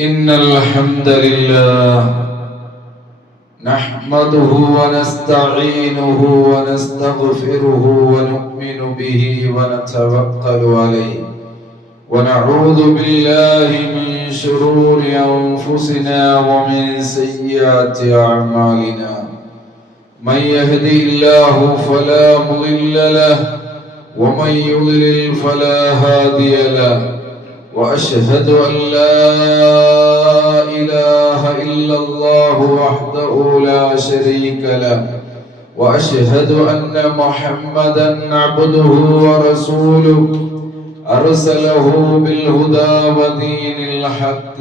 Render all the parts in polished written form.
إن الحمد لله نحمده ونستعينه ونستغفره ونؤمن به ونتوكل عليه ونعوذ بالله من شرور أنفسنا ومن سيئات أعمالنا. من يهدي الله فلا مضل له ومن يضلل فلا هادي له، وأشهد أن لا إله إلا الله وحده لا شريك له، وأشهد أن محمدا عبده ورسوله أرسله بالهدى ودين الحق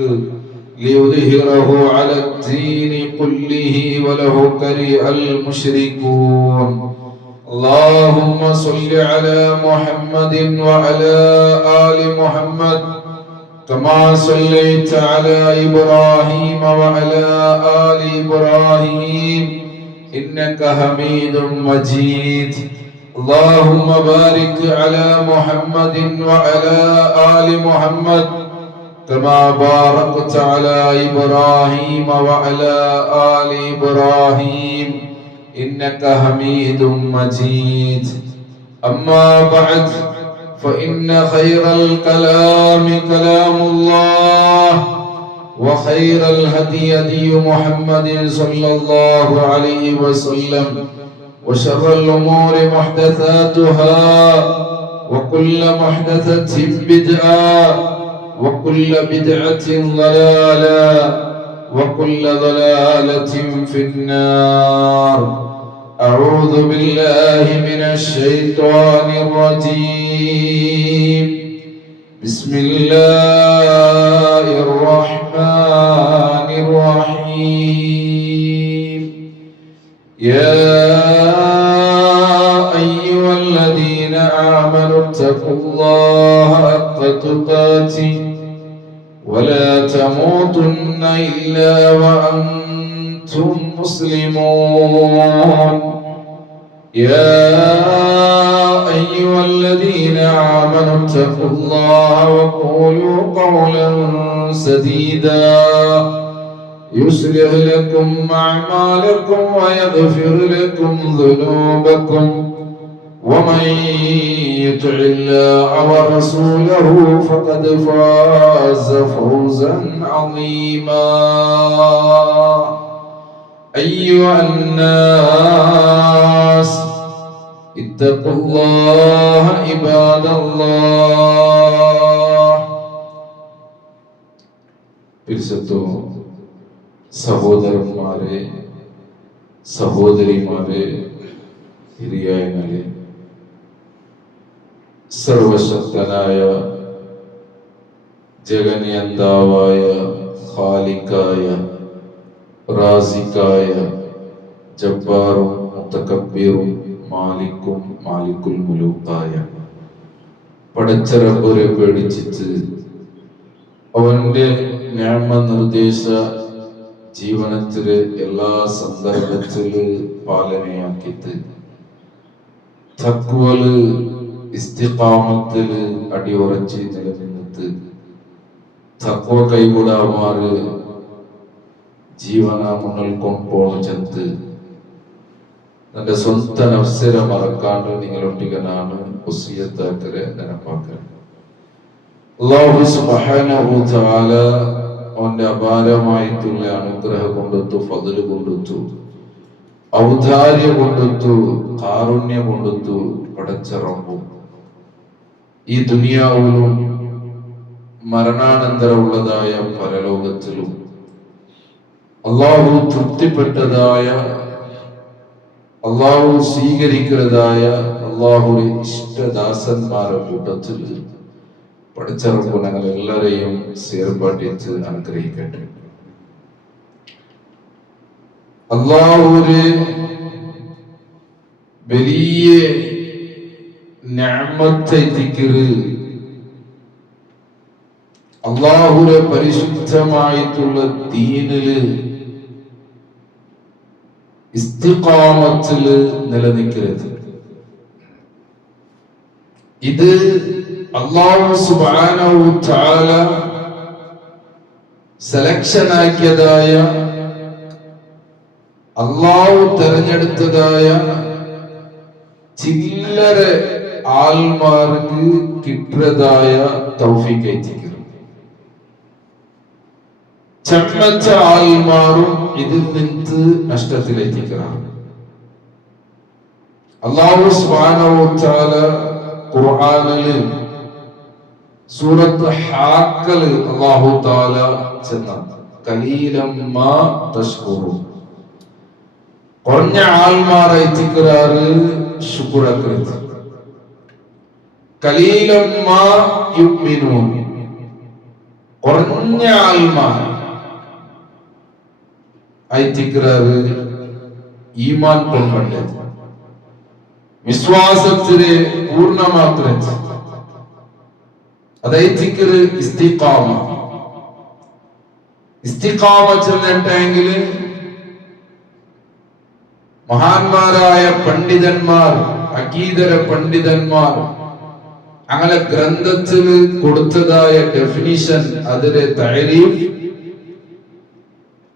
ليظهره على الدين كله ولو كره المشركون. اللهم صل على محمد وعلى آل محمد كما صليت على إبراهيم وعلى آل إبراهيم إنك حميد مجيد. اللهم بارك على محمد وعلى آل محمد كما باركت على إبراهيم وعلى آل إبراهيم إنك حميد مجيد. أما بعد، فإن خير الكلام كلام الله، وخير الهدي هدي محمد صلى الله عليه وسلم، وشر الأمور محدثاتها، وكل محدثة بدعة، وكل بدعة ضلالة، وكل ضلالة في النار. أعوذ بالله من الشيطان الرجيم. بسم الله الرحمن الرحيم. يا أيها الذين آمنوا اتقوا الله حق تقاته ولا تموتن إلا وأنتم مسلمون. يا أيها الذين آمنوا اتقوا الله وقولوا قولا سديدا يصلح لكم أعمالكم ويغفر لكم ذنوبكم، ومن يطع الله ورسوله فقد فاز فوزا عظيما. أيها الناس اتقوا الله عباد الله. പിരിശുദ്ധ സഹോദരന്മാരെ, സഹോദരിമാരെ, ഹിരിയായങ്ങളെ, സർവശക്തനായ ജഗനിയന്താവായ ഖാലിഖായ റാസിഖായ ജബ്ബാറും മുതകബ്ബിറും മാലിക്കും മാലിക്കുൽ മുലൂക്കായ പടച്ച റബ്ബിനെ പേടിച്ചിട്ട് അവന്റെ നിഅമ നിർദ്ദേശ ജീവനത്തില് എല്ലാ സന്ദർഭത്തില് പാലനയാക്കിയിട്ട് തഖ്വല് ഇസ്തിഖാമത്തില് അടിയുറച്ച് നിലനിന്നിട്ട് തഖ്വ കൈവിടാമാറ് ജീവന മുന്നിൽ കൊണ്ടുപോണ ചെന്ന് എന്റെ സ്വന്ത നഫ്സിനെ മറക്കാണ്ട് നിങ്ങളൊട്ടികനാണ് വസിയത്താക്കരെ നെനപ്പാക്കരെ. അല്ലാഹു സുബ്ഹാനഹു വ തആല അവന്റെ അപാരമായിട്ടുള്ള അനുഗ്രഹം കൊണ്ടെത്തു, ഫദ്ല് കൊണ്ടെത്തു, ഔദാര്യം കൊണ്ടെത്തു, കാരുണ്യം കൊണ്ടെത്തു പടച്ച റബ്ബ് ഈ ദുനിയാവിലും മരണാനന്തരമുള്ളതായ പരലോകത്തിലും അള്ളാഹു തൃപ്തിപ്പെട്ടതായ, അള്ളാഹു സ്വീകരിക്കുന്നതായ അള്ളാഹുവിന്റെ ഇഷ്ടദാസന്മാരുടെ കൂട്ടത്തിൽ പഠിച്ച റബ്ബ് ഞങ്ങൾ എല്ലാരെയും സേർപ്പാട്ടിച്ച് അനുഗ്രഹിക്കട്ടെ. അള്ളാഹുവിന്റെ വലിയ നിഅമത്തെ ദിക്റ്, അള്ളാഹുവിന്റെ പരിശുദ്ധമായിട്ടുള്ള ദീനില് ഇസ്തിഖാമത്തില് നിലനിൽക്കരുത്. ഇത് അല്ലാഹു സുബ്ഹാനഹു തആല സെലക്ഷൻ ആക്കിയതായ അള്ളാഹു തെരഞ്ഞെടുത്തതായ ചില്ലറ ആൾമാർക്ക് കിട്ടിയതായ തൗഫീഖ് എത്തിക്കണം. ചമ്മച്ച ആൾമാരും ഇതിൽ നിന്ന് നഷ്ടത്തിലെത്തിക്കണം. അല്ലാഹു സുബ്ഹാനഹു വ തആല ഖുർആനിൽ സൂറത്ത് ഹാക്കൽ അല്ലാഹു തആല ചെന്ന ഖലീലം മാ തശ്കുറൂൻ, കുറഞ്ഞ ആൾമാരെ എത്തിക്കാറ് ശുക്രക്കരുത്. ഖലീലം മാ യുഅ്മിനൂൻ, കുറഞ്ഞ ആൾമാർ എത്തിക്കാറ് ഈമാൻ കൊണ്ടത്, വിശ്വാസത്തിലെ പൂർണ്ണമാക്കുന്നത്. അതായത് ഇസ്തിഖാമ. ഇസ്തിഖാമ ചെന്നിട്ടെങ്കിൽ മഹാന്മാരായ പണ്ഡിതന്മാർ, അഖീദര പണ്ഡിതന്മാർ അങ്ങനെ ഗ്രന്ഥത്തിൽ കൊടുത്തതായ ഡെഫിനിഷൻ, അതിലെ തഅരീഫ്,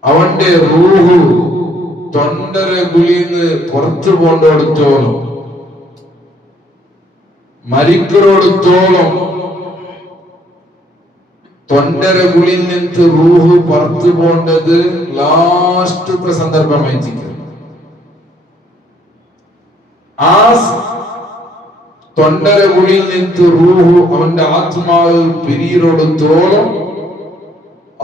അവന്റെ റൂഹ് തൊണ്ടര ഗുളിന്ന് പുറത്തു കൊണ്ടെടുത്തോളം, മരിക്കരോടത്തോളം തൊണ്ടര ഗുളിൽ നിന്ന് റൂഹ് പുറത്തു പോണ്ടത് ലാസ്റ്റത്തെ സന്ദർഭമായിരിക്കും. ആ തൊണ്ടര ഗുളിൽ നിന്ന് റൂഹ് അവന്റെ ആത്മാവ് പിരിയരോടത്തോളം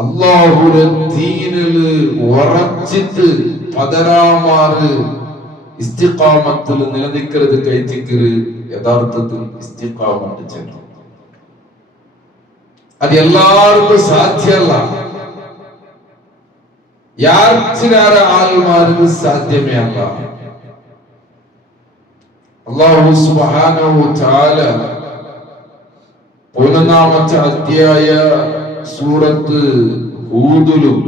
അല്ലാഹുവിന്റെ ദീനില് ഉറച്ചിട്ട് പതരാമാറ് ഇസ്തിഖാമത്തിൽ നിലനിൽക്കരുത്, കൈത്തിക്കരുത്. യഥാർത്ഥത്തിൽ ഇസ്തിഖാമത്ത് ചെയ്യണം. അത് എല്ലാവർക്കും സാധ്യമല്ല. ചില ആൾമാർക്ക് സാധ്യമേ അല്ല. അല്ലാഹു സുബ്ഹാനഹു വ തആല 11-ാമത്തെ അധ്യായ സൂറത്ത് ഹൂദിലും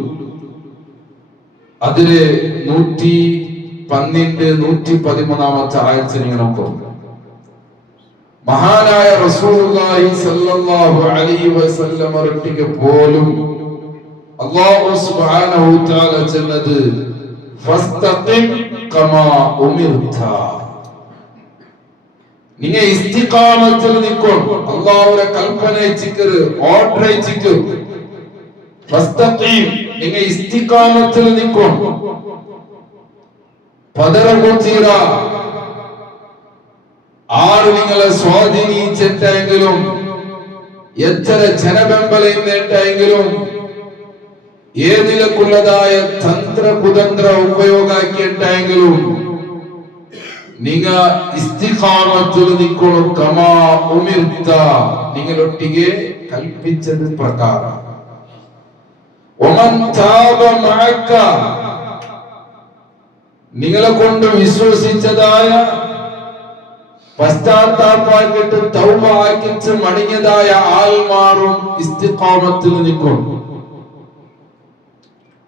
അതിലെ 112, 113-ാമത്തെ ആയത്തിൽ ഇങ്ങനെ നോക്കും. മഹാനായ റസൂലുള്ളാഹി സ്വല്ലല്ലാഹു അലൈഹി വസല്ലം ഒരിക്കൽ പോലും അല്ലാഹു സുബ്ഹാനഹു വ തആല ചെന്നത് ഫസ്തഖിം കമാ ഉമിർത, നിങ്ങൾ ഇസ്തിഖാമത്തിൽ നിൽക്കും. അല്ലാഹുവിന്റെ കൽപ്പന ഇച്ചിക്കര്, ഓർഡർ ഇച്ചിക്കര്. ഫസ്തഖിം, നിങ്ങൾ ഇസ്തിഖാമത്തിൽ നിൽക്കും. പതറകുതീറ, ആര് നിങ്ങളെ സ്വാധീനിച്ചിട്ടെങ്കിലും, എത്ര ജനബെമ്പലം നേട്ടെങ്കിലും, ഏതിലൊക്കെയുള്ളതായ തന്ത്ര കുതന്ത്ര ഉപയോഗമാക്കിയിട്ടെങ്കിലും നിങ്ങ ഇസ്തിഖാമത്തിൽ നിൽക്കണം. കമാ ഉമിർത, നിങ്ങളൊട്ടിಗೆ കൽപ്പിച്ചത് പ്രകാരം. വമൻ താബ മഅക, നിങ്ങളെ കൊണ്ട് വിശ്വസിച്ചതായ, പശ്ചാത്താപാക്കിട്ട് തൗബ ആക്കിച്ച് മടങ്ങിയതായ ആൾമാരും ഇസ്തിഖാമത്തിൽ നിൽക്കും.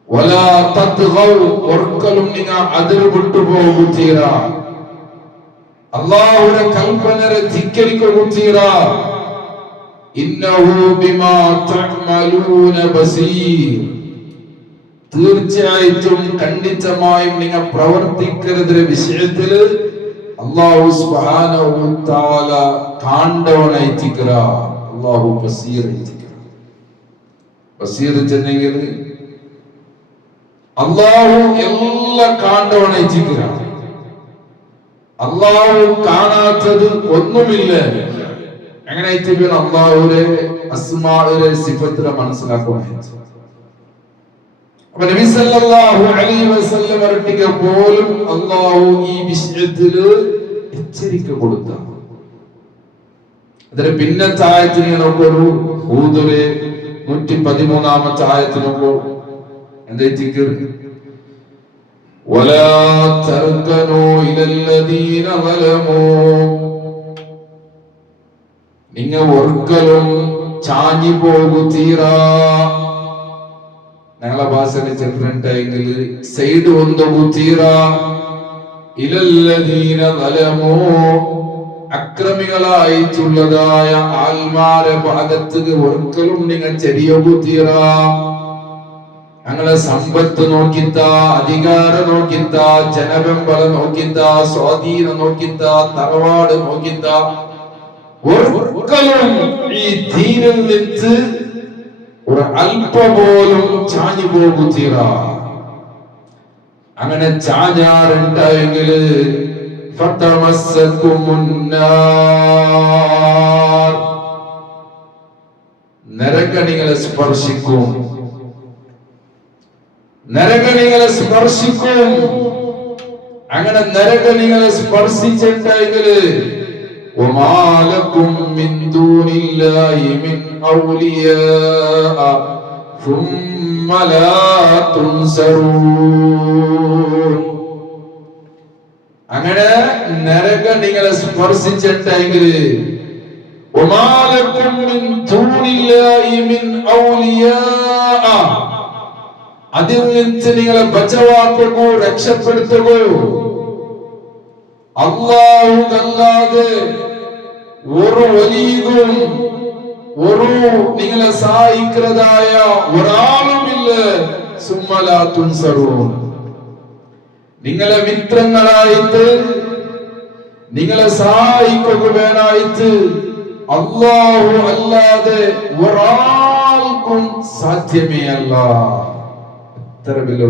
വലാ തത്ഗൗ, ഒരിക്കലും നിങ്ങൾ അതിർ വിട്ടുപോകുകയില്ല. അല്ലാഹുവിന്റെ കൽപ്പനയെ ധിക്കരിക്കുകയില്ല. ഇന്നഹു ബിമാ തഅമലൂന ബസീർ, തീർച്ചയായിട്ടും ഖണ്ഡിതമായും നിങ്ങൾ പ്രവർത്തിക്കുന്ന വിഷയത്തിൽ അല്ലാഹു സുബ്ഹാനഹു വ തആല കാണ്ടവനായിട്ടിക്കറ. അല്ലാഹു ബസീർ ആയിട്ടിക്കറ. ബസീർ ചെന്നെങ്കിൽ അല്ലാഹു എല്ലാ കാണ്ടവനായിട്ടിക്കറ. അല്ലാഹു കാണാത്തത് ഒന്നുമില്ല. അങ്ങനെ അല്ലാഹുവിന്റെ അസ്മാഉലെ സിഫത്തിനെ മനസ്സിലാക്കുവാനായിട്ട് അപ്പൊ നബി സല്ലല്ലാഹു അലൈഹി വസല്ലം ഒരിക്കൽ പോലും അല്ലാഹു ഈ വിഷയത്തിൽ എച്ചരിക്ക കൊടുത്ത. അതിന്റെ പിന്നത്തെ ആയത്തിനെ നോക്കൂ. ഹൂദിലെ 113-ാമത്തെ ആയത്ത് നോക്കൂ. എന്താ? ولا تركنوا إلى الذين ظلموا, നിങ്ങൾ ഒരിക്കലും ചാഞ്ഞു പോകുതീറ. ഞങ്ങളെ ഭാഷയിൽ ചെന്നിട്ടെങ്കിൽ സൈഡ് ഒന്നുകൂതീറ. ഇലല്ലദീന ളലമൂ, അക്രമികളായിട്ടുള്ളതായ ആൽമാരെ ഭാഗത്ത് ഒരിക്കലും നിങ്ങൾ ചെറിയ കൂതീറ. ഞങ്ങളെ സമ്പത്ത് നോക്കിത്ത, അധികാരം നോക്കിത്ത, ജനബെമ്പല നോക്കിത്ത, സ്വാധീനം നോക്കിത്ത, തറവാട് നോക്കിത്ത, ഒരിക്കലും ഈ ദീനിൽ നിന്ന് ഒരു അല്പ പോലും ചാഞ്ഞു പോകുത്തീറ. അങ്ങനെ ചാഞ്ഞാറുണ്ടായെങ്കിൽ നരകണികളെ സ്പർശിക്കും, നരകണികളെ സ്പർശിക്കും. അങ്ങനെ നരകണികളെ സ്പർശിച്ചിട്ടെങ്കിൽ വമാലകും മിൻ ദൂനില്ലാഹി മിൻ ഔലിയാ ثم لا تنصرون. അങ്ങനെ നരകണികളെ സ്പർശിച്ചിട്ടെങ്കിൽ വമാലകും മിൻ ദൂനില്ലാഹി മിൻ ഔലിയാ, അതിൽ നിന്ന് നിങ്ങളെ ബചവാക്കുകയോ രക്ഷപ്പെടുത്തുകയോ അല്ലാഹുവല്ലാതെ ഒരു വലിയും ഒരു നിങ്ങളെ സഹായിക്കുന്നതായ ഒരാളുമില്ല. സുമ്മലാ തുൻസറൂൻ. നിങ്ങളെ മിത്രങ്ങളായിട്ട് നിങ്ങളെ സഹായിക്കുകയായിട്ട് അല്ലാഹു അല്ലാതെ ഒരാൾക്കും സാധ്യമേ അല്ല. എത്ര വലിയ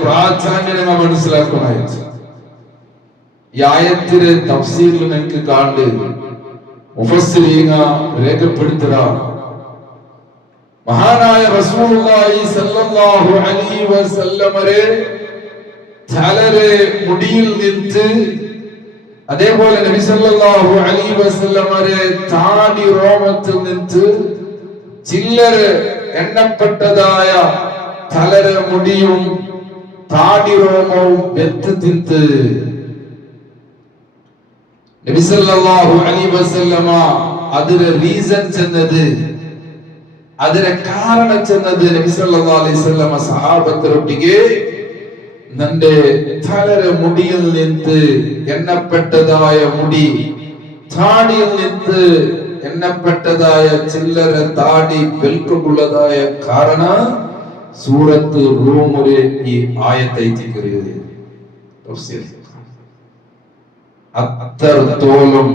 പ്രാധാന്യം മനസ്സിലാക്കണമായിട്ട് ഈ ആയത്തിലെ തഫ്സീറിൽ നിങ്ങൾക്ക് കണ്ട് മുഫസ്സിരീങ്ങ രേഖപ്പെടുത്തുക. മഹാനായ റസൂലുള്ളാഹി സ്വല്ലല്ലാഹു അലൈഹി വസല്ലമരെ തലരെ മുടിയിൽ നിന്ന്, അതേപോലെ നബി സല്ലല്ലാഹു അലൈഹി വസല്ലമരെ താടി രോമത്തിൽ നിന്ന് ചില്ലര എണ്ണപ്പെട്ടതായ തലര മുടിയും താടി രോമവും വെത്തിത്ത് നബി സല്ലല്ലാഹു അലൈഹി വസല്ലമ അതിന്റെ റീസൺ ചെന്നത്, അതിന്റെ കാരണം ചെന്നത് നബി സല്ലല്ലാഹു അലൈഹി വസല്ലമ സഹാബത്തിനൊട്ടിಗೆ നന്റെ തലര മുടിയിൽ നിന്ന് എണ്ണപ്പെട്ടതായ മുടി, താടിയിൽ നിന്ന് എണ്ണപ്പെട്ടതായ ചില്ലര താടി വെൽക്കുള്ളതായ കാരണ സൂറത്ത് റൂമിലെ ഈ ആയത്തൈതിക്കുന്നത് അത്രത്തോളം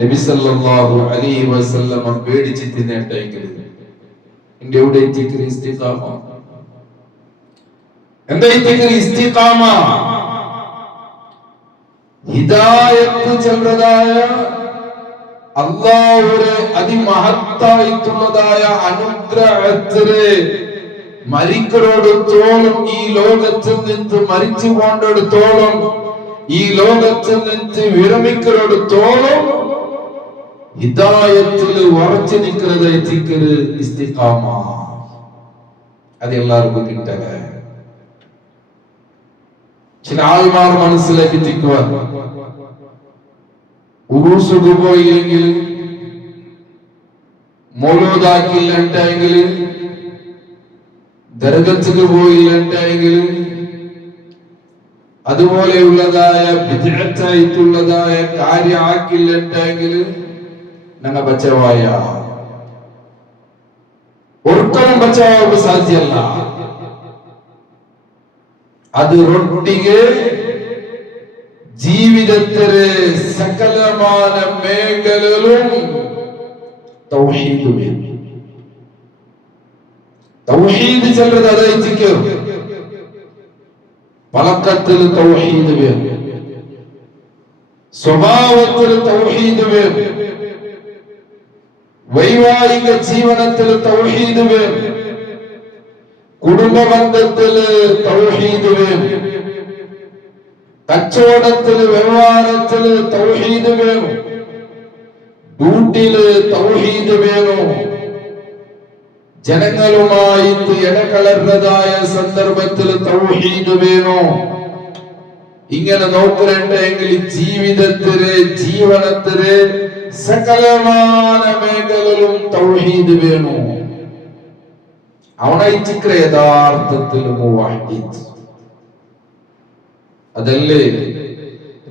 നബി സല്ലല്ലാഹു അലൈഹി വസല്ലമ പേടിച്ച് തിന്നേട്ടെങ്കിൽ എന്റെ എവിടെ ഇസ്തിഖാമ, എന്താ ഇസ്തിഖാമ? ഹിദായത്ത് ചെല്ലുന്നതായ അല്ലാഹുവിന്റെ അതിമഹത്തായിട്ടുള്ളതായ അനുഗ്രഹത്തിലെ മരിക്കലോടത്തോളം, ഈ ലോകത്തിൽ നിന്ന് മരിച്ചു പോകേണ്ടത്തോളം, ഈ ലോകത്തിൽ നിന്ന് വിരമിക്കലോടത്തോളം ഹിദായത്തിൽ ഉറച്ചു നിൽക്കുന്നത് ഇസ്തിഖാമ. അത് എല്ലാവർക്കും കിട്ടല. ചില ആൾമാർ മനസ്സിലാക്കി തിക്കുവാൻ ഉറൂസുക്ക് പോയില്ലെങ്കിൽ, മൗലൂദാക്കില്ലെങ്കിൽ, ദർഗത്തുക്ക് പോയില്ലെങ്കിൽ, അതുപോലെയുള്ളതായ ബിദ്അത്തായിട്ടുള്ളതായ കാര്യം ആക്കില്ലെങ്കിൽ ഞങ്ങൾ ബച്ചവായ ഒരിക്കലും ബച്ചവാക്ക് സാധ്യമല്ല. അത് റൊട്ടിಗೆ ജീവിതത്തിലെ സകലമായ മേഖലകളും തൗഹീദ് വേണം. തൗഹീദ് ചെല്ലുന്നത് അതായിരിക്കും. പലക്കത്തിൽ തൗഹീദ് വേണം, സ്വഭാവത്തിൽ തൗഹീദ് വേണം, വൈവാഹിക ജീവനത്തിൽ തൗഹീദ് വേണം, കുടുംബ ബന്ധത്തിൽ തൗഹീദ് വേണം, കച്ചവടത്തിൽ വ്യവഹാരത്തിൽ തൗഹീദ് വേണം, ഡ്യൂട്ടിയിൽ തൗഹീദ് വേണം, ജനങ്ങളുമായിട്ട് ഇടകലർന്നതായ സന്ദർഭത്തിൽ തൗഹീദ് വേണോ. ഇങ്ങനെ നോക്കുന്നുണ്ടെങ്കിൽ ജീവിതത്തില് ജീവനത്തില് സകലമായ മേഖലകളും തൗഹീദ് വേണോ. അവനായിച്ചിക്ര യഥാർത്ഥത്തിൽ മുവഹ്ഹിദ്. അതല്ലേ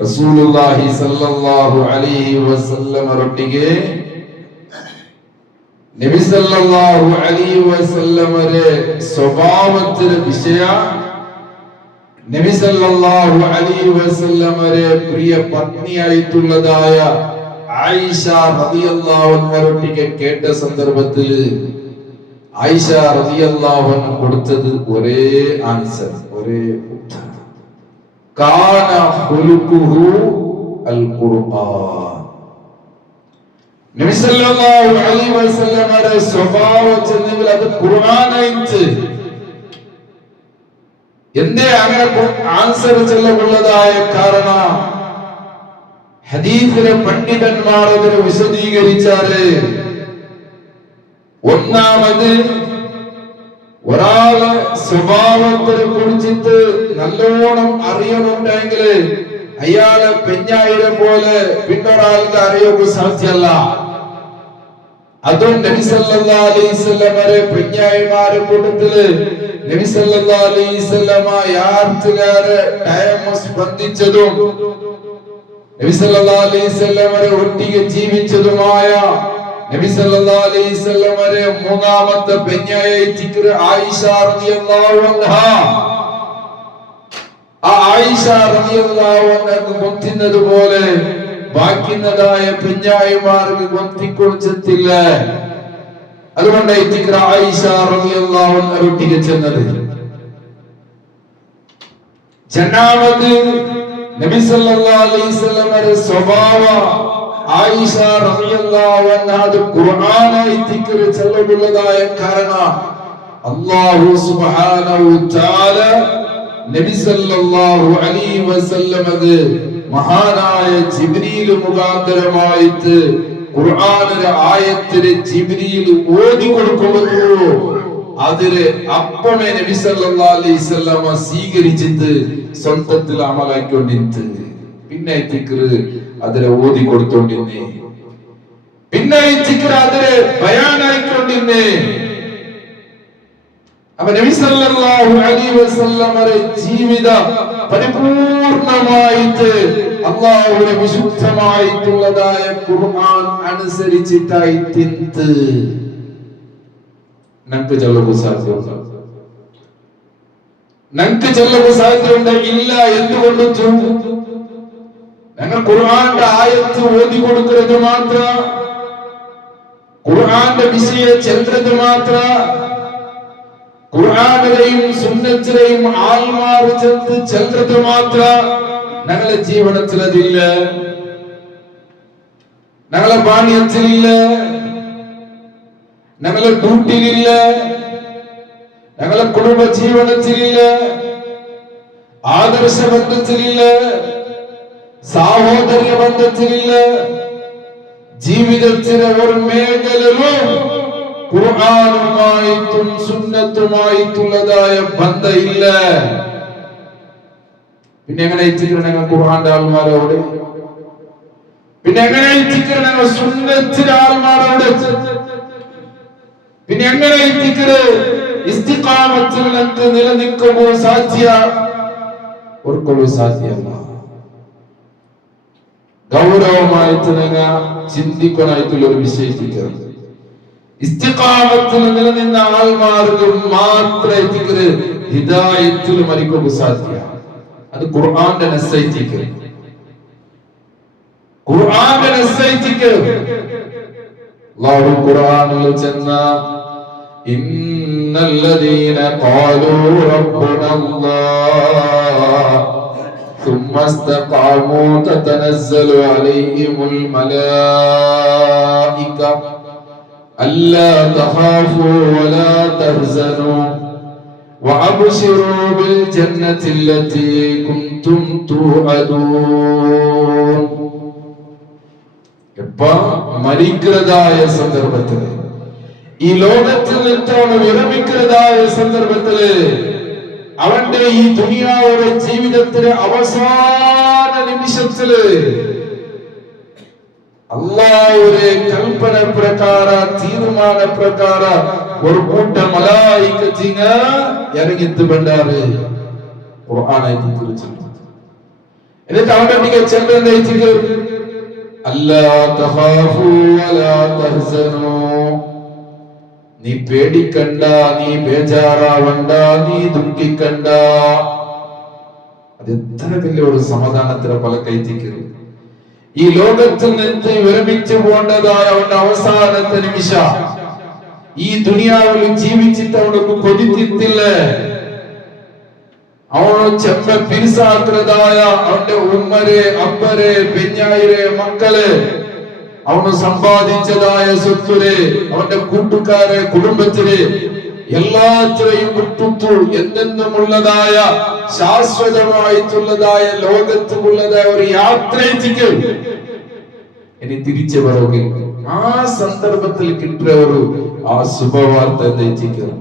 റസൂലുള്ളാഹി സ്വല്ലല്ലാഹു അലൈഹി വസല്ലം റൊട്ടിಗೆ നബി സല്ലല്ലാഹു അലൈഹി വസല്ലമയുടെ സ്വഭാവത്തിന്റെ വിഷയ നബി സല്ലല്ലാഹു അലൈഹി വസല്ലമയുടെ പ്രിയ പത്നിയായിട്ടുള്ളതായ ആയിഷ റളിയല്ലാഹു അൻഹയൊട്ടിക്ക് കേട്ട സന്ദർഭത്തിൽ ആയിഷ റളിയല്ലാഹു അൻഹ കൊടുത്തത് ഒരേ ആൻസർ, ഒരേ ഉത്തരം. കാന ഖുലുഖുഹു അൽ ഖുർആൻ. നബി സല്ലല്ലാഹു അലൈഹി വസല്ലമയുടെ സ്വഭാവത്തിൽ അത് ഖുർആനായിട്ട് എന്തേ അങ്ങനെ ആൻസർ ചെല്ലുള്ളതായ കാരണം ഹദീസിലെ പണ്ഡിതന്മാർ അതിനെ വിശദീകരിച്ചാല് ഒന്നാമത് ഒരാളെ സ്വഭാവത്തെ കുറിച്ചിട്ട് നല്ലോണം അറിയണമെങ്കിൽ അയാളെ പെഞ്ഞായിരെ പോലെ പിന്നൊരാൾക്ക് അറിയൊക്കെ സാധ്യമല്ല. അതും നബി സല്ലല്ലാഹു അലൈഹി വസല്ലമയുടെ പെഞ്ഞായിമാരെ കൂട്ടത്തില് നബി സല്ലല്ലാഹു അലൈഹി വസല്ലമ യാർത്തിലേറെ ടൈം സ്പന്ദിച്ചതും നബി സല്ലല്ലാഹു അലൈഹി വസല്ലമയെ ഒട്ടിಗೆ ജീവിച്ചതുമായ നബി സല്ലല്ലാഹു അലൈഹി വസല്ലമയെ മൂന്നാമത്തെ പെഞ്ഞായി ആയിഷ റളിയല്ലാഹു അൻഹ. ആ ആയിഷ റളിയല്ലാഹു അൻഹക്ക് കൊത്തിനത് പോലെ ബാക്കിയുള്ളതായ പെഞ്ഞായിമാർക്ക് കൊത്തിക്കൊടുത്തില്ല. അതുകൊണ്ട് ആയിഷ റളിയല്ലാഹു അൻഹ ഒട്ടിಗೆ ചെന്നത്. രണ്ടാമത് നബി സല്ലല്ലാഹു അലൈഹി വസല്ലമയുടെ സ്വഭാവ ആയിഷ റളിയല്ലാഹു അൻഹ ഖുർആനായി ദിക്ർ ചൊല്ലുന്നതായ കാരണം അല്ലാഹു സുബ്ഹാനഹു തആല നബി സല്ലല്ലാഹു അലൈഹി വസല്ലമയെ മഹാനായ ജിബ്രീൽ മുഖാന്തരമായിട്ട് ഖുർആനിലെ ആയത്തിനെ ജിബ്രീൽ ഓതി കൊടുക്കുന്നു. അതിലെ അപ്പമേ നബി സല്ലല്ലാഹു അലൈഹി വസല്ലമ സ്വീകരിച്ചിട്ട് സ്വന്തത്തിൽ അമലാക്കിക്കൊണ്ടിരുന്നത്. പിന്നെ ദിക്ർ അതിലെ ഓതി കൊടുത്തോണ്ടിരുന്നേ, പിന്നെ ദിക്ർ അതിലെ ബയാനായിക്കൊണ്ടിരുന്നേ. അപ്പൊ നബി സല്ലല്ലാഹു അലൈഹി വസല്ലമയുടെ ജീവിത പരിപൂർണമായിട്ട് അല്ലാഹുവിന്റെ വിശുദ്ധമായിട്ടുള്ളതായ ഖുർആൻ അനുസരിച്ചിട്ടായി തിന്ത് നമുക്ക് ചെല്ലു സാധ്യത, നമുക്ക് ചെല്ലു സാധ്യത ഇല്ല. എന്തുകൊണ്ട് ഞങ്ങൾ ഖുർആന്റെ ആയത്ത് ഓതി കൊടുക്കുന്നത് മാത്ര, ഖുർആന്റെ വിഷയം ചെല്ലുന്നത് മാത്ര, ഖുർആനിലെയും സുന്നത്തിലെയും ആൽമാർ ചെല്ലുന്നത് മാത്ര ഞങ്ങളുടെ ജീവിതത്തിൽ അതില്ല, ഞങ്ങളെ പാണ്യത്തിലില്ല, ഞങ്ങളെ ഡ്യൂട്ടിയിലില്ല, ഞങ്ങളെ കുടുംബ ജീവിതത്തിലില്ല, ആദർശ ബന്ധത്തിലില്ല, സാഹോദര്യ ബന്ധത്തിലില്ല. ജീവിതത്തിലെ ഒരു മേഖലയിലും ഖുർആനുമായിട്ടും സുന്നത്തുമായിട്ടുള്ളതായ ബന്ധമില്ല. പിന്നെ എങ്ങനെ ഞങ്ങൾ ഖുർആന്റെ ആൾമാരോട്, പിന്നെ എങ്ങനെ ഞങ്ങൾ സുന്നത്തിലെ ആൾമാരോട്, പിന്നെ എങ്ങനെ ഇസ്തിഖാമത്തിൽ നമുക്ക് നിലനിൽക്കുമ്പോൾ സാധ്യ ഓർക്കുള്ളൂ സാധ്യമല്ല. ഗൗരവമായിട്ട് നിങ്ങൾ ചിന്തിക്കാനായിട്ടുള്ള ഒരു വിഷയത്തിക്ക് ഇസ്തിഖാമത്തിൽ നിലനിന്ന ആൾമാർക്ക് മാത്രമേ ഹിദായത്തിൽ മരിക്കുക സാധ്യ. അത് ഖുർആന്റെ നസ്സൈറ്റിക്ക്, ഖുർആന്റെ നസ്സൈറ്റിക്ക് അല്ലാഹു ഖുർആനിൽ ചെന്ന ഇന്നല്ലദീന ഖാലൂ റബ്ബുനല്ലാഹ് ثم استقاموا تتنزل عليهم الملائكة ألا تخافوا ولا تحزنوا وأبشروا بالجنة التي كنتم توعدون. എപ്പോ മരിക്കുന്നതായ സന്ദർഭത്തില്, ഈ ലോകത്തിൽ നിന്നോട് വിരമിക്കുന്നതായ സന്ദർഭത്തില്, അവന്റെ ഈ ദുനിയാവുടെ ജീവിതത്തിലെ അവസാന നിമിഷത്തില് അല്ലാഹുവിന്റെ കൽപ്പന പ്രകാര തീരുമാന പ്രകാര ഒരു കൂട്ടം മലായികത്തിനെ ഇറങ്ങിത്ത് ബണ്ടാറ് ഖുർആനായിട്ട് കുറിച്ചിട്ടുണ്ട്. എന്നിട്ട് അവന്റെ ചെല്ലുന്ന അല്ലാ തഖാഫു വലാ തഹ്സനു നീ പേടിക്കണ്ട, നീ ബേജാറാവണ്ട, നീ ദുഃഖിക്കണ്ട. അത് എത്ര വലിയൊരു സമാധാനത്തിന് പല കൈത്തിക്കരുത്. ഈ ലോകത്തിൽ നിന്ന് വിരമിച്ചു പോകേണ്ടതായ അവന്റെ അവസാനത്തെ നിമിഷ ഈ ദുനിയാവിൽ ജീവിച്ചിട്ട് അവനൊക്കെ കൊതിത്തില്ലേ. അവനോ ചെമ്മ പിരിസാകൃതായ അവന്റെ ഉമ്മരെ, അപ്പരെ, പെഞ്ഞായിരെ, മക്കളെ, അവന് സമ്പാദിച്ചതായ സ്വത്തുരെ, അവന്റെ കൂട്ടുകാരെ, കുടുംബത്തിലെ എല്ലാത്തിനെയും വിട്ടുത്തു എന്തെന്നുമുള്ളതായ ശാശ്വതമായിട്ടുള്ളതായ ലോകത്തുമുള്ളതായ ഒരു യാത്രയ്ക്ക് ഇനി തിരിച്ചു വരവുക. ആ സന്ദർഭത്തിൽ കിട്ടിയ ഒരു ആ ശുഭവാർത്ത എത്തിക്കണം.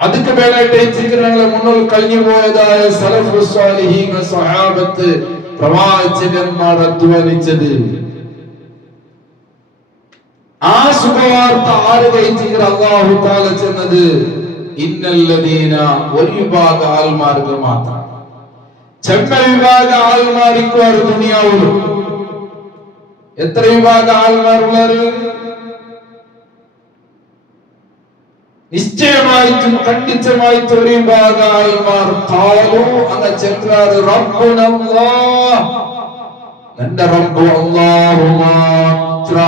ಅದಕ್ಕೆ ಬೇಡಾയിട്ട് ഞങ്ങളെ മുന്നിൽ കഴിഞ്ഞു പോയതായ സലഫു സ്വാലിഹീൻ സ്വഹാബത്ത് പ്രവാചകന്മാർ അധ്വാനിച്ചത്. ആ ശുഭവാർത്ത ആര് കഴിച്ചിട്ട് അല്ലാഹു തആല ചെന്നത് ഇന്നല്ലദീന ഒരു വിഭാഗ ആൾമാർക്ക് മാത്രം. ചെമ്മ വിഭാഗ ആൾമാർക്ക് ദുനിയാവിൽ എത്ര വിഭാഗ ആൾമാരുള്ളവർ? നിശ്ചയമായിട്ടും ഖണ്ഡിതമായിട്ടും ഒരു വിഭാഗ ആൾമാർ ഖാലു അന ചക്രാർ റബ്ബുനല്ലാഹ്, നമ്മുടെ റബ്ബ് അല്ലാഹു മാത്ര.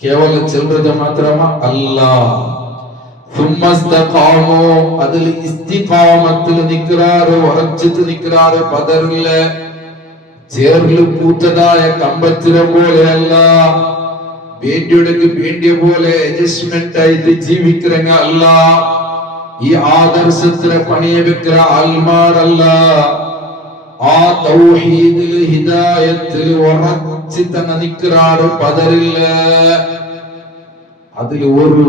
കേവല ചിലത് മാത്രമാ അല്ല. ثم استقاموا അതിൽ ഇസ്തിഖാമത്തിൽ നിക്റാറ്, ഉറച്ചിട്ട് നിക്റാറ്, പദറില്ല ചേർല് പൂത്തതായ കമ്പത്തിനെ പോലെയല്ല, വേണ്ടിയുടെ വേണ്ടിയ പോലെ അഡ്ജസ്റ്റ്മെന്റ് ആയിട്ട് ജീവിക്കുന്ന അല്ല, ഈ ആദർശത്തിലെ പണിയെ വെക്കുന്ന ആൽമാരല്ല. ആ തൗഹീദിൽ ഹിദായത്തിൽ ഉറച്ചു തന്നെ നിൽക്കാറ്, പദറില്ല. അതിൽ ഒരു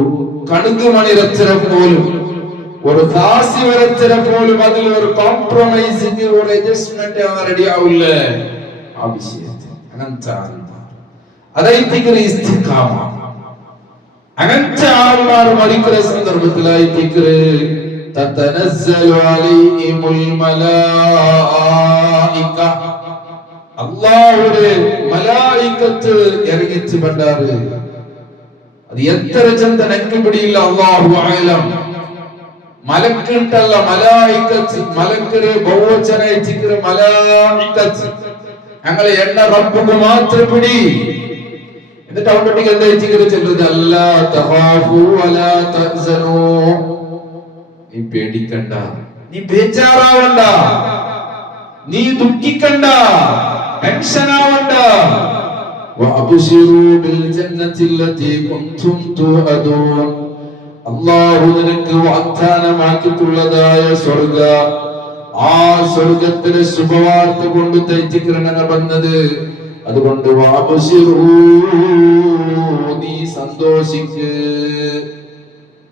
കണുക് മണിരച്ചരം പോലും, ഒരു ദാസി വരച്ചര പോലും അതിൽ ഒരു കോംപ്രമൈസിങ്, ഒരു അഡ്ജസ്റ്റ്മെന്റ് റെഡി ആവില്ല. ആ വിഷയത്തിൽ അങ്ങനത്തെ അതായിട്ട് ഇസ്തിഖാമ. അങ്ങനത്തെ ആൾമാർ മരിക്കുന്ന സന്ദർഭത്തിലായിട്ട് തതനസ്സലു അലൈഹിമുൽ മലായിക, അല്ലാഹുവിന്റെ മലായികത്ത് ഇറങ്ങിച്ച് പണ്ടാറ്. അത് എത്ര ചന്ത എനിക്ക് പിടിയില്ല, അല്ലാഹു അഅലം. മലക്കിട്ടല്ല മലായികത്ത്, മലക്കരെ ബഹുവചനയിച്ചിട്ട് മലായികത്ത്. ഞങ്ങളെ എണ്ണ റബ്ബുക്ക് മാത്രം പിടി. എന്നിട്ട് അവരുടെ എന്താ ചെല്ലുന്നത്? അല്ലാ തഖാഫു വലാ തഹ്സനൂ, നീ പേടിക്കണ്ട, നീ ബേജാറാവണ്ട, നീ ദുഃഖിക്കണ്ട, ടെൻഷൻ ആവണ്ട. വഅബ്ശിറൂ ബിൽ ജന്നത്തി അല്ലതി കുൻതും തുഅദൂൻ, അല്ലാഹു നിനക്ക് വാഗ്ദാനമാക്കിയിട്ടുള്ളതായ സ്വർഗ്ഗ, ആ സ്വർഗ്ഗത്തിലെ ശുഭവാർത്ത കൊണ്ട് തയ്ച്ചിക്കരണ വന്നത്. അതുകൊണ്ട് വഅബ്ശിറൂ, നീ സന്തോഷിക്ക്.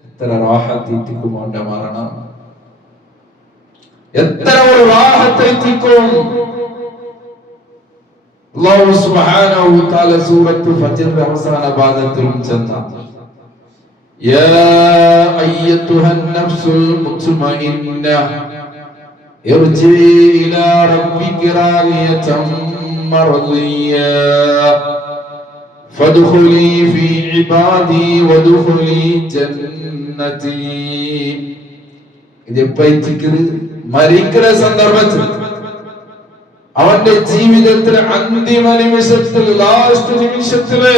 എത്ര റാഹത്തിക്കും അവന്റെ മരണം, എത്ര ഒരു റാഹത്തിക്കും. അല്ലാഹു സുബ്ഹാനഹു വ തആല സൂറത്തുൽ ഫജ്റിന്റെ അവസാന ഭാഗത്തിൽ ചെന്ന യാ അയ്യതുഹൻ നഫ്സുൽ മുത്മഇന്ന ഇർജി ഇലാ റബ്ബിക റാദിയതൻ മർദിയ ഫദ്ഖുലി ഫീ ഇബാദി വദ്ഖുലി ജന്നതി. ഇത് പൈത്തിക്ക് മരിക്കുന്ന സന്ദർഭത്തിൽ, അവന്റെ ജീവിതത്തിലെ അന്തിമ നിമിഷത്തിൽ, ലാസ്റ്റ് നിമിഷത്തില്,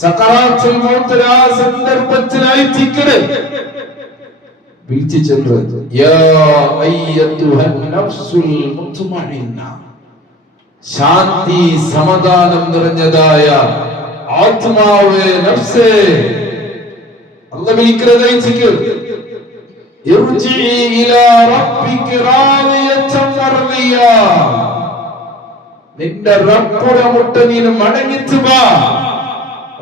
സകറാത്തുൽ മൗത്തിലെ ആ സന്ദർഭത്തിലായിത്തിക്കല് വിളിച്ചു ചെന്നത് യാ അയ്യതുഹൻ നഫ്സുൽ മുത്മഇന്ന, ശാന്തി സമാധാനം നിറഞ്ഞതായ ആത്മാവേ, നഫ്സേ, അല്ലാഹു വിളിക്കുന്നതായിത്തിക്ക്. ഇർജി ഇലാ റബ്ബിക റാദിയതൻ മർദിയ, നിന്റെ റബ്ബുടെ മുട്ട നീ മടങ്ങിച്ചു വാ.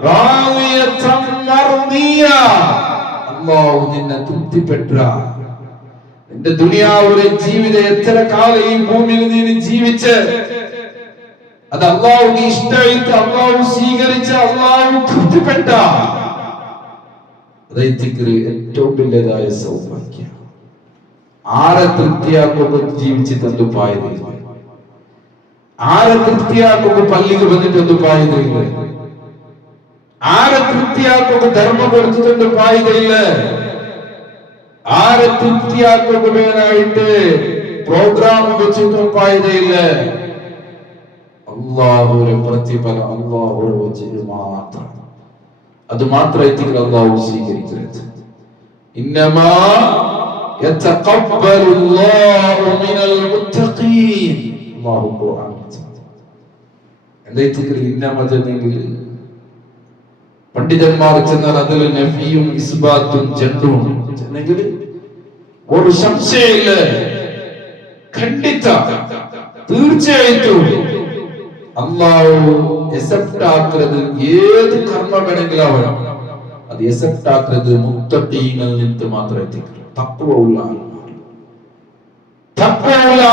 റാദിയതൻ മർദിയ, അല്ലാഹു നിന്നെ തൃപ്തിപ്പെട്ട. നിന്റെ ദുനിയാവിലെ ജീവിതം എത്ര കാലം ഈ ഭൂമിയിൽ നീ ജീവിച്ച്, അത് അല്ലാഹുവിന് ഇഷ്ടമായിട്ട്, അല്ലാഹു സ്വീകരിച്ച, അല്ലാഹു തൃപ്തിപ്പെട്ട, ഏറ്റവും വലിയതായ സൗഭാഗ്യം. ആരെ തൃപ്തിയാക്കുമ്പോൾ ജീവിച്ച് തന്നുപായത്, ആരെ തൃപ്തിയാക്കുമ്പോൾ പള്ളിക്ക് വന്നിട്ട് തന്നുപായത്, ആരെ തൃപ്തിയാക്കുക ധർമ്മം കൊടുത്തിട്ടുണ്ട് ഫായിദയില്ല. ആരെ തൃപ്തിയാക്കുകയായിട്ട് പ്രോഗ്രാം വെച്ചിട്ടും ഫായിദയില്ല. അല്ലാഹുവിന്റെ പ്രതിഫലം അല്ലാഹുവിന്റെ വചനം മാത്രം. അത് മാത്രമായിട്ട് അല്ലാഹു സ്വീകരിക്കുന്നത്. ഇന്നമാ യതഖബ്ബലുല്ലാഹു മിനൽ മുത്തഖീൻ. അല്ലാഹു ഖുർആൻ എന്തായിട്ട് ഇന്നമതെങ്കിൽ പണ്ഡിതന്മാർ ചെന്നാൽ അതിൽ നഫിയും ഇസ്ബാത്തും ജണ്ടും ചെന്നെങ്കിൽ ഒരു സംശയമില്ല, ഖണ്ഡിത തീർച്ചയായിട്ടും അല്ലാഹു അക്സെപ്റ്റ് ആക്കുന്നത് ഏത് കർമ്മ വേണമെങ്കിലും ആവണം. അത് അക്സെപ്റ്റ് ആക്കുന്നത് മുത്തഖീങ്ങളിൽ നിന്ന് മാത്രമേ തഖ്വയുള്ള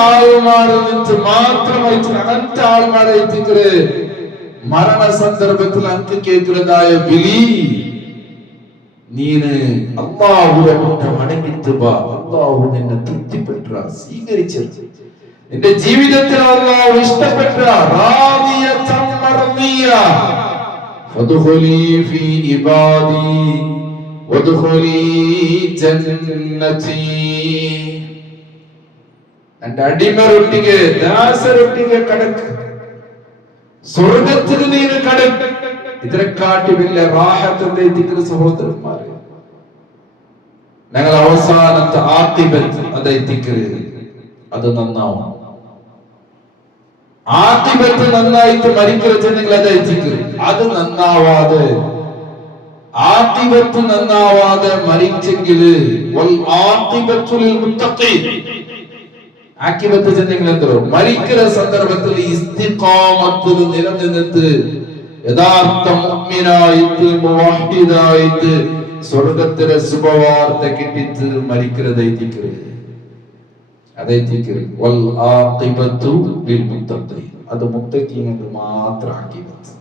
ആൾമാരിൽ നിന്ന് മാത്രമായിട്ട് അങ്ങനത്തെ ആൾമാരെ മരണ സന്ദർഭത്തിൽ അങ്ക് കേൾക്കുന്നതായ വിളി നീന് അല്ലാഹുവെ മടങ്ങിട്ട് വാ, അല്ലാഹു നിന്നെ തൃപ്തിപ്പെട്ട സ്വീകരിച്ചു, നിന്റെ ജീവിതത്തിൽ അല്ലാഹു ഇഷ്ടപ്പെട്ട റാദിയതൻ മർദിയ ഫദ്ഖുലി ഫീ ഇബാദി വദ്ഖുലി ജന്നതി. എന്റെ അടിമരൊട്ടിಗೆ ദാസരൊട്ടിಗೆ കടക്ക്, സ്വർഗത്തിൽ നീന് കടക്ക്. ഇതിനെക്കാട്ടി വലിയ റാഹത്ത് എത്തിക്കുന്ന സഹോദരന്മാരെ, ഞങ്ങൾ അവസാനത്തെ ആഖിബത്ത് അതെത്തിക്കരുത്. അത് നന്നാവും. ആഖിബത്ത് നന്നായിട്ട് മരിക്കരുതെങ്കിൽ അത് എത്തിക്കരുത്. അത് നന്നാവാതെ ആഖിബത്ത് നന്നാവാതെ മരിച്ചെങ്കിൽ വൽ ആഖിബത്തു ലിൽ മുത്തഖീൻ. ആഖിബത്ത് ചെന്നെങ്കിൽ എന്തോ മരിക്കുന്ന സന്ദർഭത്തിൽ ഇസ്തിഖാമത്തിൽ നിലനിന്നിട്ട് യഥാർത്ഥ മുഅ്മിനായിട്ട് മുവഹ്ഹിദായിട്ട് സ്വർഗ്ഗത്തിലെ ശുഭവാർത്ത കിട്ടിയിട്ട് മരിക്കുന്നതായിരിക്കരുത്. അതായിരിക്കരുത്. വൽ ആഖിബത്തു ലിൽ മുത്തഖീൻ. അത് മുത്തഖീങ്ങൾക്ക് മാത്രം ആഖിബത്ത്.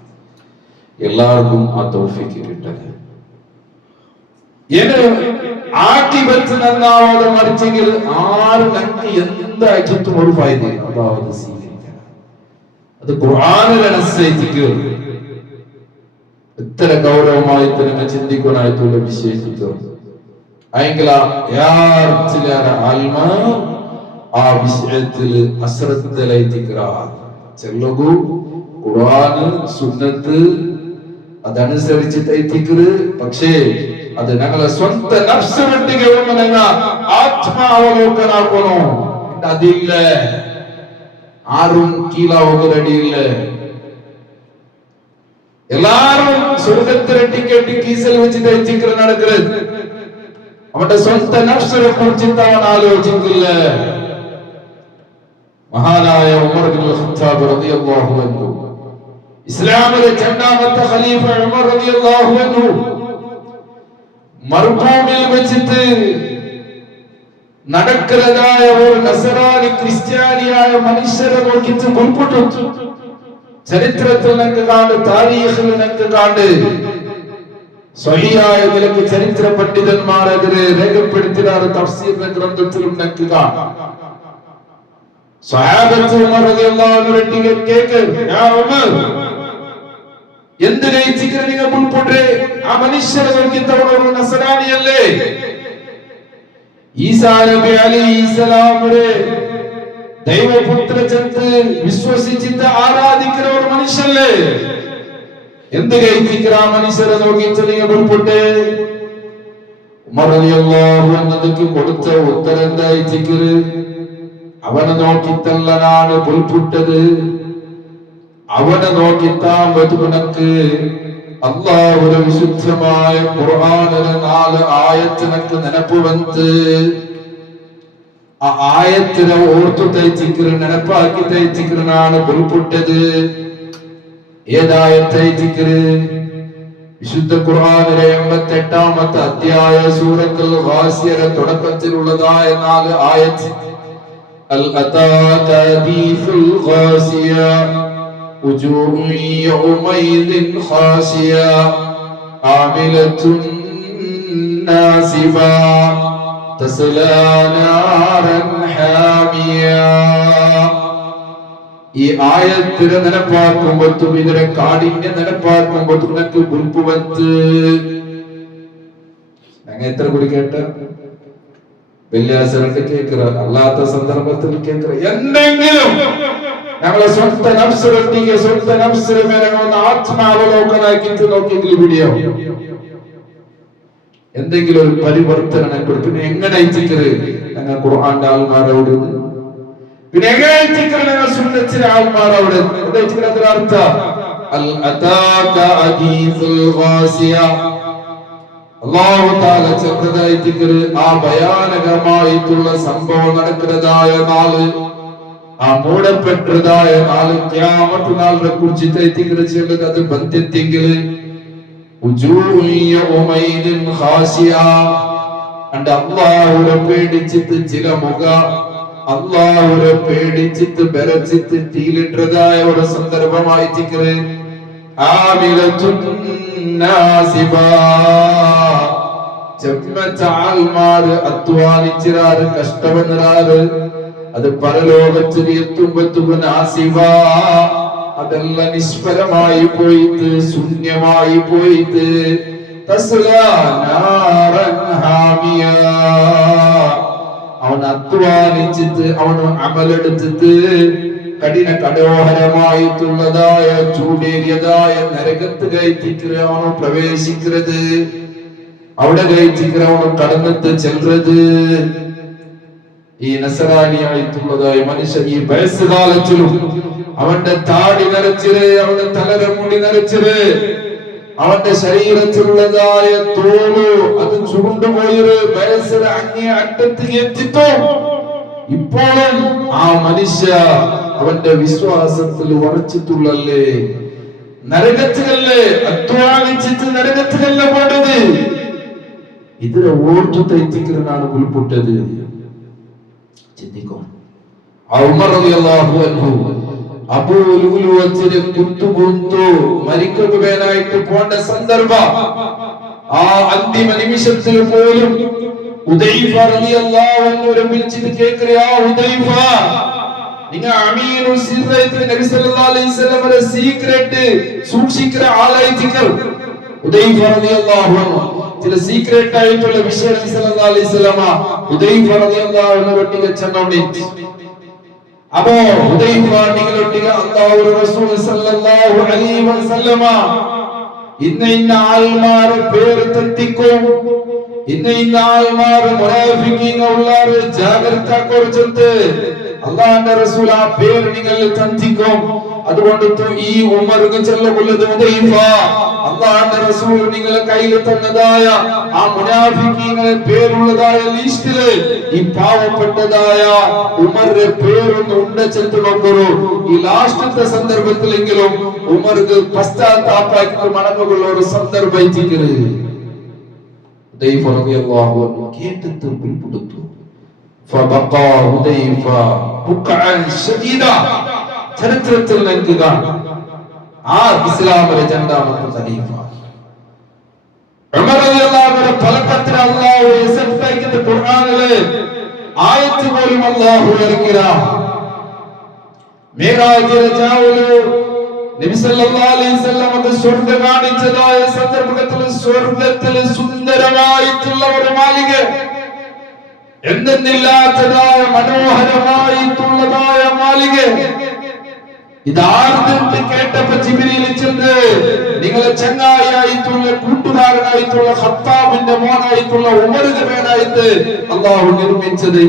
എല്ലാവർക്കും ആ തൗഫീഖ് കിട്ടട്ടെ. ആഖിബത്ത് നന്നാവാതെ മരിച്ചെങ്കിൽ ആര് നമുക്ക് എന്തായിട്ടും ഒരു ഫായിദയില്ല. അല്ലാഹു സ്വീകരിക്കണം. അത് ഖുർആനിനനുസരിച്ച് ഇത്ര ഗൗരവമായിട്ട് നിങ്ങൾ ചിന്തിക്കാനായിട്ടുള്ള വിശേഷിക്കും അയെങ്കിൽ ആ വിഷയത്തിൽ ചെല്ലകൂ. ഖുർആന് സുന്നത്ത് അതനുസരിച്ച് തൈത്തിക്കറ്. പക്ഷേ അത് ഞങ്ങളെ സ്വന്തം നഫ്സിനൊട്ടിಗೆ ആത്മാവലോകനാക്കണോ. അതില്ല, ആരും കീഴാവുകയടിയില്ല. എല്ലാരും സ്വർഗത്തിലെ ടിക്കറ്റ് കീസിൽ വെച്ച് തയ്ച്ചിക്കറ് നടക്കരുത്. അവന്റെ സ്വന്തം നഫ്സിനെ കുറിച്ചിട്ട് അവൻ ആലോചിക്കില്ല. മഹാനായ ഉമർ ഇബ്നുൽ ഖത്താബ് റളിയല്ലാഹു അൻഹു, ഇസ്ലാമിലെ രണ്ടാമത്തെ ഖലീഫ ഉമർ റളിയല്ലാഹു അൻഹു, മർഭൂമിൽ വെച്ചിട്ട് നടക്കുന്നതായ ഒരു നസറാനി ക്രിസ്ത്യാനിയായ മനുഷ്യരെ നോക്കിയിട്ട് മുൻപൊട്ടു. ചരിത്രത്തിൽ നമുക്ക് കാണ്ട്, താരീഖിൽ നമുക്ക് കാണ്ട്, സ്വഹീഹായ നിലക്ക് ചരിത്ര പണ്ഡിതന്മാരെതിരെ രേഖപ്പെടുത്തിയ തഫ്സീറിന്റെ ഗ്രന്ഥത്തിലും നമുക്ക് കാണാം. സ്വഹാബത്ത് ഉമർ റളിയല്ലാഹു അൻഹു കേക്ക്, യാ ഉമർ, എന്തിനെ നിങ്ങൾ മുൻപോട്ടെ? ആ മനുഷ്യരെ നോക്കിത്തവണ നസറാനിയല്ലേ? ഈസാ നബി അലൈഹിസ്സലാമിനെ ദൈവപുത്ര ചെന്ന് വിശ്വസിച്ചിട്ട് ആരാധിക്കുന്ന ഒരു മനുഷ്യല്ലേ? എന്ത് കഴിച്ചിട്ട് ആ മനുഷ്യരെ നോക്കിയിട്ട് നിങ്ങൾ മുൻപോട്ടെ? ഉമർ റളിയല്ലാഹു അൻഹു കൊടുത്ത ഉത്തരം എന്തായിച്ചിക്കര്? അവനെ നോക്കിത്തല്ലനാണ് പുൽപുട്ടത്. അവനെ നോക്കിത്താൻ വധുവിനക്ക് അല്ലാഹുവിന്റെ വിശുദ്ധമായ ഖുർആനിലെ 4 ആയത്തിനക്ക് നെനപ്പ് വന്ന് ആ ആയത്തിനെ ഓർത്തു തയ്ച്ചിക്കറ്, നെനപ്പാക്കി തയ്ച്ചിക്കറിനാണ് പുൽപുട്ടത്. ഏതായത്തയ്ച്ചിക്കറ്? വിശുദ്ധ ഖുർആനിലെ 88-ാമത്തെ അധ്യായ സൂറത്തുൽ ഗാസിയയുടെ തുടക്കത്തിലുള്ളതായ 4 ആയത്ത്. അൽ അതാക ഹദീസുൽ ഗാസിയ وجوه يومئذ خاشية عاملة ناصبة تصلى نارا حامية. ഈ ആയത്തിനെ ನೆನಪಾക്കുമ്പോൾ ಇದರ കാഠിന്യം ನೆನಪಾക്കുമ്പോൾ നിനക്ക് ബുൽപുവത്ത് ഞങ്ങൾ എത്ര കൂടി കേട്ട വെള്ളിയാഴ്ച കേൾക്കുക അല്ലാത്ത സന്ദർഭത്തിൽ കേൾക്കുക എന്തെങ്കിലും ഞങ്ങളെ സ്വന്തം നഫ്സിനെ സ്വന്തം നഫ്സിനെ മേലെ ഒന്ന് ആത്മാവലോകനാക്കിയിട്ട് നോക്കിയെങ്കിൽ വീഡിയോ എന്തെങ്കിലും ഒരു പരിവർത്തനം കൊടുക്കും എങ്ങനെ അയച്ചിക്കരുത് ഞങ്ങൾ ഖുർആന്റെ ആൾമാരോട് പിന്നെ എങ്ങനെ അയച്ചിക്കരുത് ഞങ്ങൾ സുന്നത്തിലെ ആൾമാരോട് എന്താ അർത്ഥം അൽ അതാക ഹദീസുൽ ഖാസിയ അല്ലാഹു തആല ചെറുതായിട്ടിക്കരുത് ആ ഭയാനകമായിട്ടുള്ള സംഭവം നടക്കുന്നതായ നാള് ആ മൂടപ്പെട്ടതായ നാള് ഖിയാമത്ത് നാളിനെ കുറിച്ച് തെറ്റിക്കരുത് അത് ബന്ധിത്തെങ്കിൽ അല്ലാഹുവിനെ പേടിച്ചിട്ട് ചില മുഖ അല്ലാഹുവിനെ പേടിച്ചിട്ട് ബരച്ചിട്ട് തീലിട്ടതായ ഒരു സന്ദർഭമായിട്ട് അധ്വാനിച്ചിരാറ് കഷ്ടമെന്നിരാറ് അത് പരലോകത്തിൽ എത്തുമ്പോഴത്തേക്കും നാസിബ അതെല്ലാം നിഷ്ഫലമായി പോയിട്ട് ശൂന്യമായി പോയിട്ട് അവൻ അധ്വാനിച്ചിട്ട് അവൻ അമലെടുത്തിട്ട് കഠിന കടോഹരമായിട്ടുള്ളതായ ചൂടേറിയതായ നരകത്ത് കയറ്റിക്കിற അവന് പ്രവേശിക്കുന്നത് അവിടെ കയറ്റിക്കിற അവന് കടന്നിട്ട് ചെല്ലുന്നത് ഈ നസറാനിയായിട്ടുള്ളതായ മനുഷ്യൻ ഈ വയസ്സുകാലത്തിലും അവന്റെ താടി നരച്ചത് അവന്റെ തലര മുടി നരച്ചത് അവന്റെ ശരീരത്തിലുള്ളതായ തോല് അത് ചുരുണ്ടുപോയൊരു വയസ്സിന് അങ്ങേ അറ്റത്ത് എത്തിത്തോ ഇപ്പോഴും ആ മനുഷ്യ അവന്റെ വിശ്വാസത്തിൽ ഉറച്ചിട്ടുള്ളല്ലേ നരകത്തിലല്ലേ അധ്വാനിച്ചിട്ട് നരകത്തിലല്ല പോണ്ടത് ഇതിനെ ഓർത്തു തെറ്റിക്കുന്നതാണ് ഉൾപ്പെട്ടത് ചിന്തിക്കോ ഉമർ റളിയല്ലാഹു അൻഹു അബൂലുലുവത്തിനെ കുത്തുകുത്തു മരിക്കുകയായിട്ട് പോണ്ട സന്ദർഭം ആ അന്തിമ നിമിഷത്തിൽ പോലും ഉദൈഫ റളിയല്ലാഹു അൻഹു വിളിച്ചിട്ട് കേൾക്കുക ഉദൈഫ നിങ്ങൾ അമീനുൽ സിർറൈത്ത് നബി സല്ലല്ലാഹു അലൈഹി വസല്ലമയുടെ സീക്രട്ട് സൂക്ഷിക്കുന്ന ആളായിട്ടിക്കൽ ഉദൈഫ റളിയല്ലാഹു അൻഹു ചില സീക്രട്ട് ആയിട്ടുള്ള വിഷയം നബി സല്ലല്ലാഹു അലൈഹി വസല്ലമ ഉദൈഫ റളിയല്ലാഹു അൻഹു ഒട്ടിಗೆ ചെന്നോണ്ടി അപ്പോ ഹുദൈഫ നിങ്ങളൊട്ടിക അല്ലാഹു റസൂൽ സല്ലല്ലാഹു അലൈഹി വസല്ലമ ഇന്ന ആൾമാരെ പേര് തെറ്റിക്കും ഇന്ന ആൾമാരെ മുനാഫിഖീൻ ഉള്ളാരെ ജാഗ്രത കുറച്ചിട്ട് അല്ലാഹുവിന്റെ റസൂൽ ആ പേര് നിങ്ങൾ തന്നിക്കും അതുകൊണ്ട് ഈ ഉമർക്ക് ചെല്ലുള്ളത് ഹുദൈഫ അല്ലാഹുവിന്റെ റസൂൽ നിങ്ങളെ കയ്യിൽ തന്നതായ ആ മുനാഫിഖീങ്ങളെ പേരുള്ളതായ ലിസ്റ്റില് ഈ പാവപ്പെട്ടതായ ഉമറിന്റെ പേരൊന്ന് ഉണ്ടച്ചെന്ന് നോക്കൂ ഈ ലാസ്റ്റത്തെ സന്ദർഭത്തിലെങ്കിലും ഉമർക്ക് പശ്ചാത്താപ്പാക്കി മടങ്ങുള്ള ഒരു സന്ദർഭം എത്തിക്കരുത് ഹുദൈഫ റളിയല്ലാഹു അൻഹു കേട്ടിട്ട് പിടിപെടുത്തു ഫബഖാ ഹുദൈഫ ബുഖഅൻ ശദീദ ചരിത്രത്തിൽ നിൽക്കുക ആ ഇസ്ലാമിലെ രണ്ടാമത്തെ ഖലീഫ ഉമർ റളിയല്ലാഹു അൻഹു ഫലകത്തിന് അല്ലാഹു യസഫൈക്കുന്ന ഖുർആനിലെ ആയത്ത് പോലും അല്ലാഹു ഇറക്കിയ മിറാജ് റജാഉൽ നബി സല്ലല്ലാഹു അലൈഹി വസല്ലമക്ക് സ്വർഗ്ഗം കാണിച്ചതായ സന്ദർഭത്തിൽ സ്വർഗ്ഗത്തിൽ സുന്ദരമായിട്ടുള്ള ഒരു മാളിക എന്തെന്നില്ലാത്തതായ മനോഹരമായിട്ടുള്ളതായ മാളിക ഇതാർദ്ദത്ത് കേട്ടപ്പോ ജിബ്രീൽ ചെന്ന് നിങ്ങളെ ചങ്ങായിയായിട്ടുള്ള കൂട്ടുകാരനായിട്ടുള്ള ഖത്താബിന്റെ മോനായിട്ടുള്ള ഉമറിന്റെ മേനായിട്ട് അല്ലാഹു നിർമ്മിച്ചത്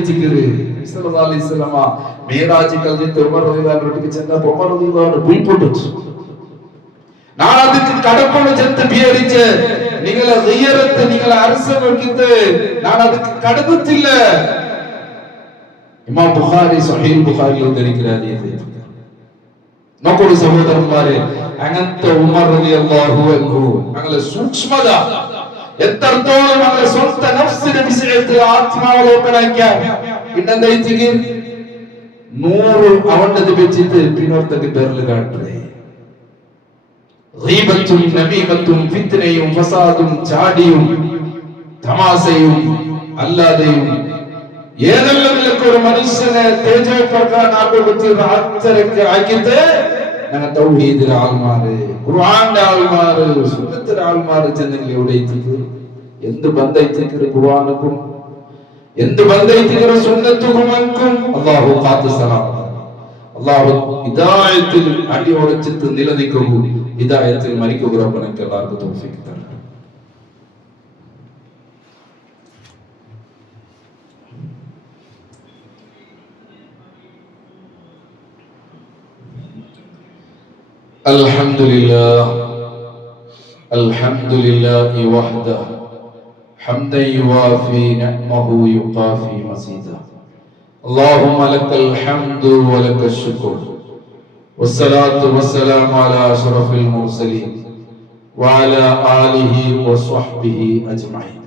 സല്ലല്ലാഹു അലൈഹി വസല്ലമ മിറാജ് കഴിഞ്ഞിട്ട് ഉമർ റളിയല്ലാഹു അൻഹു ചെന്നപ്പോൾ ഉമർ റളിയല്ലാഹു അൻഹു ഭൂൽപ്പെട്ടു നാളെ അതിക്ക് കടപ്പുള്ള ചെന്ന് വിചാരിച്ച് നിങ്ങളെ ഗിയറത്ത് നിങ്ങളെ അരസം നോക്കിയിട്ട് നാളെ അതിക്ക് കടന്നിട്ടില്ല ഇമാം ബുഖാരി സ്വഹീഹ് ബുഖാരിയിൽ ഉദ്ധരിക്കുന്ന ഹദീസ് നോക്കൂ സഹോദരന്മാരെ അങ്ങനത്തെ ഉമർ റളിയല്ലാഹു അൻഹു ഞങ്ങളെ സൂക്ഷ്മത എത്രത്തോളം ഞങ്ങളെ സ്വന്തം നഫ്സിന്റെ വിഷയത്തിൽ ആത്മാവലോകനാക്കിയ ഇന്നെന്തായിട്ടിക്ക് 100 അവന്റെ വെച്ചിട്ട് പിന്നോർത്തേക്ക് ബെറൽ കാട്ടേ ഗീബത്തും നമീമത്തും ഫിത്നയും ഫസാദും ചാടിയും തമാശയും അല്ലാതെയും ഏതെല്ലാം ഒരു മനുഷ്യനെ തേജോപ്രധാനാകുന്ന അത്തരക്ക് ആക്കിയിട്ട് ഞങ്ങൾ തൗഹീദിലെ ആൾമാര്, ഖുർആന്റെ ആൾമാര്, സുന്നത്തിലെ ആൾമാര് ചെന്നെങ്കിൽ എവിടെ എത്തിക്കുക? എന്ത് ബന്ധം ഖുർആനുക്കും, എന്ത് ബന്ധം സുന്നത്തുക്കും? അല്ലാഹു കാത്തു സലാം. അല്ലാഹു ഹിദായത്തിൽ അടിയുറച്ചിട്ട് നിലനിൽക്കൂ, ഹിദായത്തിൽ മരിക്കുക. റബ്ബനക്ക് എല്ലാവർക്കും തൗഫീഖ് തരട്ടെ. അൽഹംദുലില്ലാഹി വഹ്ദഹു ഹംദൻ യുവാഫി നിഅമഹു യുഖാഫി മസീദ. اللهم لك الحمد ولك الشكر والصلاة والسلام على أشرف المرسلين وعلى آله وصحبه أجمعين.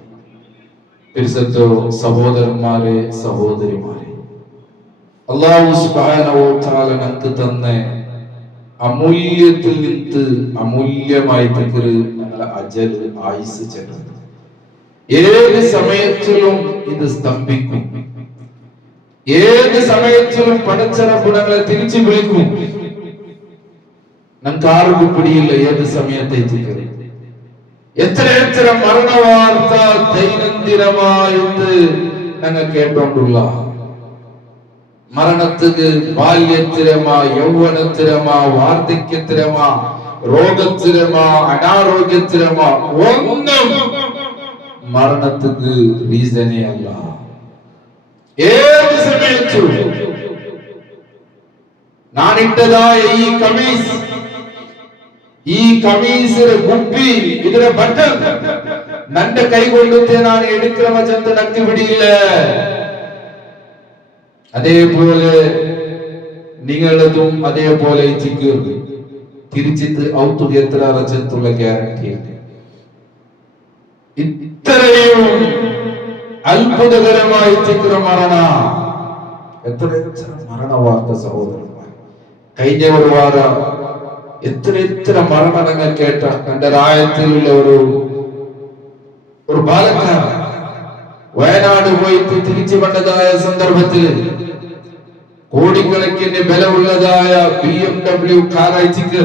പരിശുദ്ധ സഹോദരന്മാരെ, സഹോദരിമാരെ, അല്ലാഹു സുബ്ഹാനഹു വ തആല നമുക്ക് തന്ന അമൂല്യത്തിൽ നിന്ന് അമൂല്യമായി ഞങ്ങളെ അജൽ ആയുസ് ചെല്ലുന്നു. ഏത് സമയത്തിലും ഇത് സ്തംഭിക്കും, ഏത് സമയത്തിലും പടച്ചറപ്പ് ഞങ്ങളെ തിരിച്ചു വിളിക്കും. ഞങ്ങൾക്ക് ആർക്കും പിടിയില്ല ഏത് സമയത്തേക്ക്. എത്ര മരണവാർത്ത ദൈനംദിനമായിട്ട് ഞങ്ങൾ കേട്ടോണ്ടുള്ള മരണത്തിന് ബാല്യത്തിരമാ, യൗവനത്തിരമാ, വാർദ്ധക്യത്തിരമാ, രോഗത്തിരമാ, അനാരോഗ്യത്തിരമാ, ഒന്നും മരണത്തിന് റീസണേ അല്ല. ഏത് സമയത്തും നാനിട്ടതായ ഈ കമീസിലെ കുപ്പി, ഇതിലെ ബട്ടൺ നന്റെ കൈ കൊണ്ടിട്ട് ഞാൻ എടുക്കുന്ന ചെന്ന് നക്ക് പിടിയില്ല. അതേപോലെ നിങ്ങളതും അതേപോലെ തിരിച്ചിട്ട് ഔത്തു എത്ര ചെന്നുള്ള ഗ്യാരണ്ടി. ഇത്രയും അത്ഭുതകരമായി മരണ, എത്ര മരണവാർത്ത സഹോദരന്മാർ. കഴിഞ്ഞ ഒരു വാരം എത്ര മരണങ്ങൾ കേട്ട എന്റെ രായത്തിലുള്ള ഒരു ബാലക്കാരൻ വയനാട് പോയിട്ട് തിരിച്ചു വന്നതായ സന്ദർഭത്തിൽ കോടിക്കണക്കിന് ബലമുള്ളതായ BMW കാർ അയച്ചിട്ട്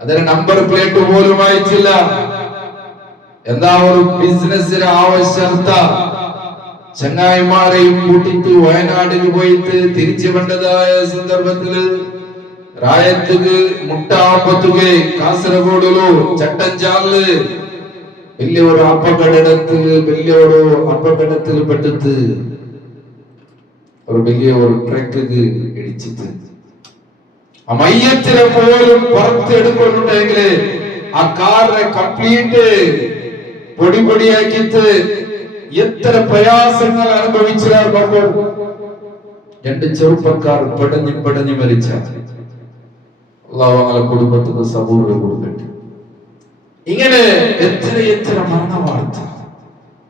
അതിന് നമ്പർ പ്ലേറ്റ് പോലും അയച്ചില്ല. എന്താ ഒരു ബിസിനസ്സിന് ആവശ്യകത, ചങ്ങായിമാരെയും കൂട്ടിട്ട് വയനാട്ടിൽ പോയിട്ട് തിരിച്ചു വന്നതായ സന്ദർഭത്തില് റായത്തുക്ക് മുട്ടാമ്പത്തുകെ കാസർഗോഡിലോ ചട്ടഞ്ചാലില് വലിയൊരു അപകടത്തിൽ പെട്ടിട്ട് ഒരു വലിയ ട്രക്ക് ഇടിച്ചിട്ട് ആ മയ്യത്തിനെ പോലും പുറത്തെടുക്കൊണ്ടുണ്ടെങ്കിൽ ആ കാറിനെ കംപ്ലീറ്റ് പൊടിയാക്കിയിട്ട് എത്ര പ്രയാസങ്ങൾ അനുഭവിച്ചാൽ രണ്ട് ചെറുപ്പക്കാർ പെടഞ്ഞു മരിച്ച അല്ലാഹു അവരുടെ കുടുംബത്തിന് സബൂർ കൊടുക്കട്ടെ. ഇങ്ങനെ എത്ര മരണവാർത്ത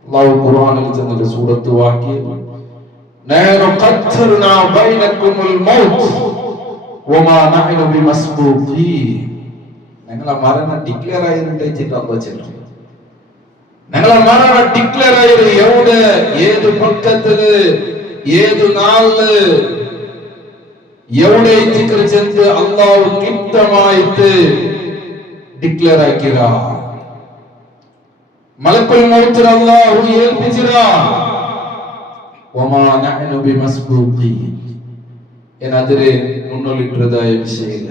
അല്ലാഹു ഖുർആനിൽ ചെന്നൊരു സൂറത്ത് വാക്യം, നഹ്നു ഖദ്ദർനാ ബൈനകുമുൽ മൗത്ത് വമാ നഹ്നു ബിമസ്ബൂഖീൻ. ഞങ്ങളെ മരണം ഡിക്ലെയർ ആയിട്ടുണ്ടെന്ന് അല്ലാഹു ചെല്ലും. ഞങ്ങളെ മരണം ഡിക്ലെയർ ആയത് എവിടെ, ഏത് പക്കത്തില്, ഏത് നാളില്, എവിടെ ചെന്ന് അല്ലാഹു കൃത്യമായിട്ട് ഡിക്ലെയർ ആക്കിയ മലക്കുൽ മൗത്ത് അല്ലാഹു ഏൽപ്പിച്ചിര. വമാ നഹ്നു ബിമസ്ബൂഖീൻ. എന്നതിരെ മുന്നോട്ടിട്ടതായ വിഷയമില്ല.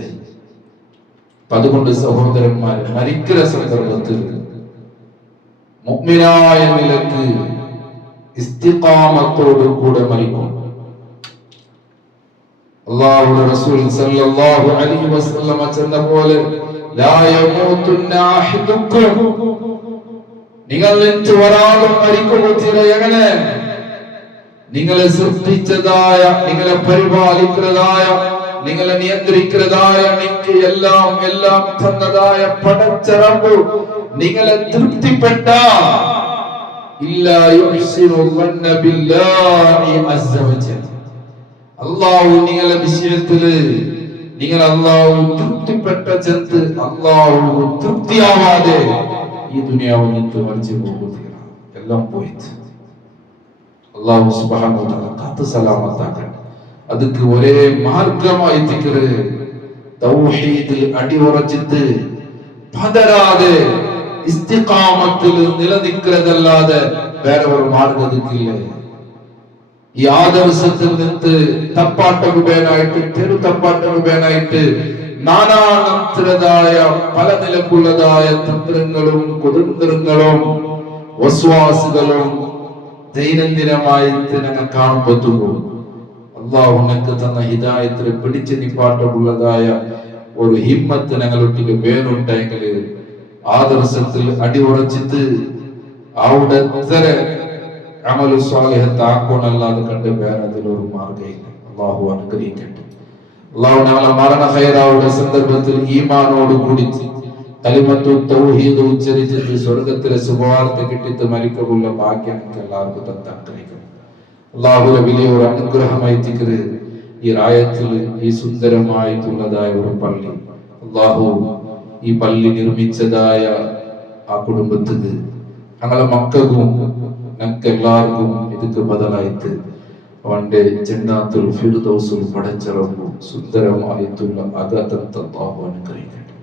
അതുകൊണ്ട് സഹോദരന്മാരെ, മരിക്കുന്ന സന്ദർഭത്തിൽ മുഅ്മിനായ നിലക്ക് ഇസ്തിഖാമത്തോട് കൂടെ മരിക്കും. അല്ലാഹുവിന്റെ റസൂൽ സല്ലല്ലാഹു അലൈഹി വസല്ലം ചെന്ന പോലെ ലാ യമൂതുന്ന അഹദുക്കും, നിങ്ങൾ ഒരാളും മരിക്കുകയില്ല. എങ്ങനെ? നിങ്ങളെ സൃഷ്ടിച്ചതായ, നിങ്ങളെ പരിപാലിക്കുന്നതായ, നിങ്ങളെ നിയന്ത്രിക്കുന്നതായ, നിങ്ങൾക്ക് എല്ലാം തന്നതായ പടച്ച റബ്ബ് നിങ്ങളെ തൃപ്തിപ്പെട്ട ഇല്ലാ യുഹ്സിനു വന്ന ബില്ലാഹി അസ്സ വജൽ. അല്ലാഹു നിങ്ങളെ വിഷയത്തില് നിങ്ങൾ അല്ലാഹു തൃപ്തിപ്പെട്ട ചെന്ന് അല്ലാഹു തൃപ്തിയാവാതെ ഈ ദുനിയാവിൽ നിന്ന് മരിച്ചു പോകുകയാണ്. എല്ലാം പോയിട്ട് അല്ലാഹു സുബ്ഹാനഹു വ തആല കാത്ത് സലാമത്താക്കാൻ. അതുക്ക് ഒരേ മാർഗമായി ദിക്റ്, തൗഹീദിൽ അടിയുറച്ചിട്ട് പതരാതെ ഇസ്തിഖാമത്തിൽ നിലനിൽക്കുന്നതല്ലാതെ വേറെ ഒരു മാർഗത്തില്ല. ഈ ആദർശത്തിൽ നിന്ന് തപ്പാട്ടുപേനായിട്ട് തെരുതപ്പാട്ടുപേനായിട്ട് നാനാനന്തരതായ പല നിലക്കുള്ളതായ തന്ത്രങ്ങളും കുതന്ത്രങ്ങളും വസ്വാസുകളും ദൈനംദിനമായി ഞങ്ങൾ കാണുമ്പോൾ അള്ളാഹു ഞങ്ങൾക്ക് തന്ന ഹിദായത്തിൽ പിടിച്ച് നിപ്പാട്ടുള്ളതായ ഒരു ഹിമ്മത്ത് ഞങ്ങളൊട്ടിക്ക് വേണുണ്ടെങ്കിൽ ആദർശത്തിൽ അടിയുറച്ചിട്ട് അവിടെ അമലു സ്വാലിഹത്ത് ആക്കോണല്ലാതെ കണ്ട് വേറെ അതിലൊരു മാർഗമില്ല. അള്ളാഹു അനുഗ്രഹിക്കട്ടെ. അള്ളാഹു ഞങ്ങളെ മരണ ഖൈറാവുടെ സന്ദർഭത്തിൽ ഈമാനോട് കൂടി കലിമത്തു തൗഹീദ് ഉച്ചരിച്ചിട്ട് സ്വർഗത്തിലെ ശുഭവാർത്ത കിട്ടിയിട്ട് മരിക്കലുള്ള ഭാഗ്യം നമുക്ക് എല്ലാവർക്കും തന്നെ അനുഗ്രഹിക്കണം. അള്ളാഹുവിന്റെ വലിയൊരു അനുഗ്രഹമായി ദിക്റ് ഈ റായത്തിൽ ഈ സുന്ദരമായിട്ടുള്ളതായ ഒരു പള്ളി, അള്ളാഹു ഈ പള്ളി നിർമ്മിച്ചതായ ആ കുടുംബത്തിന് ഞങ്ങളെ മക്കൾക്കും ഞങ്ങൾക്ക് എല്ലാവർക്കും ഇതിക്ക് ബദലായിട്ട് അവന്റെ ജന്നാത്തുൽ ഫിർദൗസിൽ പടച്ചിറങ്ങും സുന്ദരമായിട്ടുള്ള അഗതത്തെ അല്ലാഹു അനുഗ്രഹിക്കട്ടെ.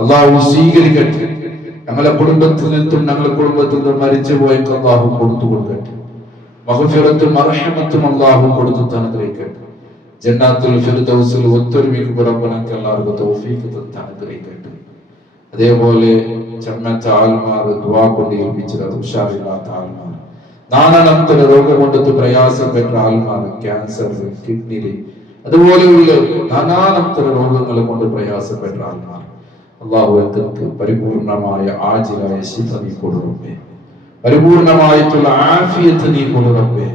അല്ലാഹു സ്വീകരിക്കട്ടെ. ഞങ്ങളെ കുടുംബത്തിൽ നിന്നും ഞങ്ങളുടെ കുടുംബത്തിൽ നിന്നും മരിച്ചുപോയക്ക് അല്ലാഹു കൊടുത്തു കൊടുക്കട്ടെ. മഗ്ഫിറത്തും മർഹമത്തും അല്ലാഹു കൊടുത്തു അനുഗ്രഹിക്കട്ടെ. ജന്നാത്തുൽ ഫിർദൗസിൽ ഒത്തൊരുമിക്ക് റബ്ബനക്ക് എല്ലാവർക്കും തൗഫീഖ് തന്ന് അനുഗ്രഹിക്കട്ടെ. അതേപോലെ ചമ്മച്ച ആൽമാർ ദുആ കൊണ്ട് ഏൽപ്പിച്ചത് ഉഷാറില്ലാത്ത ആൽമാർ, നാനാനന്തര രോഗം കൊണ്ട് പ്രയാസപ്പെട്ട ആൽമാർ, ക്യാൻസർ, കിഡ്നി, അതുപോലെയുള്ള നാനാനന്തര രോഗങ്ങളെ കൊണ്ട് പ്രയാസപ്പെട്ട ആൽമാർ, അല്ലാഹു അവർക്ക് പരിപൂർണമായ ആജിലായ ശിഫ നീ കൊടുറബ്ബേ, പരിപൂർണമായിട്ടുള്ള ആഫിയത്ത് നീ കൊടുറബ്ബേ.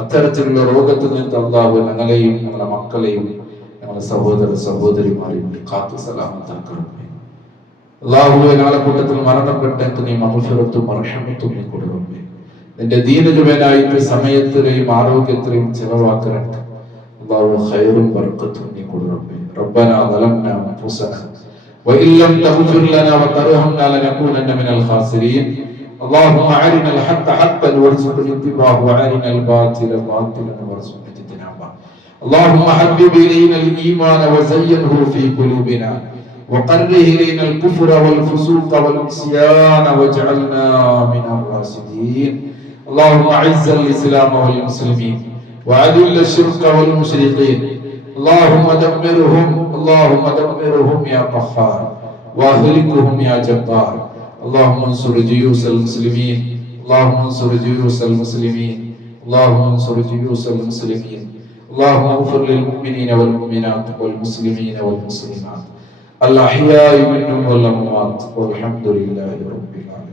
അത്തരത്തിലുള്ള രോഗത്തിൽ നിന്ന് അല്ലാഹു ഞങ്ങളെയും ഞങ്ങളുടെ മക്കളെയും ഞങ്ങളുടെ സഹോദര സഹോദരിമാരെയും കാത്തു സലാമത്താക്കണമേ. അല്ലാഹുവേ, ഞങ്ങളുടെ കൂട്ടത്തിൽ മരണപ്പെട്ടെങ്കിൽ നീ മഗ്ഫിറത്തും മർഹമത്തും നീ കൊടുറബ്ബേ. നിന്റെ ദീനിനു വേലായിട്ട് സമയത്തിലെയും ആരോഗ്യത്തിലെയും ചെലവാക്കാൻ അല്ലാഹു ഖൈറും ബർക്കത്തും നീ കൊടുറബ്ബേ. റബ്ബനാ ളലംനാ അൻഫുസനാ വഇൻ ലം തഗ്ഫിർ ലനാ വതർഹംനാ ലനകൂനന്ന മിനൽ ഖാസിരീൻ. اللهم أرنا الحق حقا وارزقنا اتباعه وأرنا الباطل باطلا وارزقنا اجتنابه. اللهم حبب إلينا الإيمان وزينه في قلوبنا وقره إلينا الكفر والفسوق والعصيان واجعلنا من الراشدين. اللهم أعز الإسلام والمسلمين وأذل الشرك والمشركين. اللهم دمرهم يا قهار وأهلكهم يا جبار. اللهم انصر جيوش المسلمين. اللهم انصر جيوش المسلمين. اللهم انصر جيوش المسلمين. اللهم اغفر للمؤمنين والمؤمنات والمسلمين والمسلمات الأحياء منهم والأموات والحمد لله رب العالمين.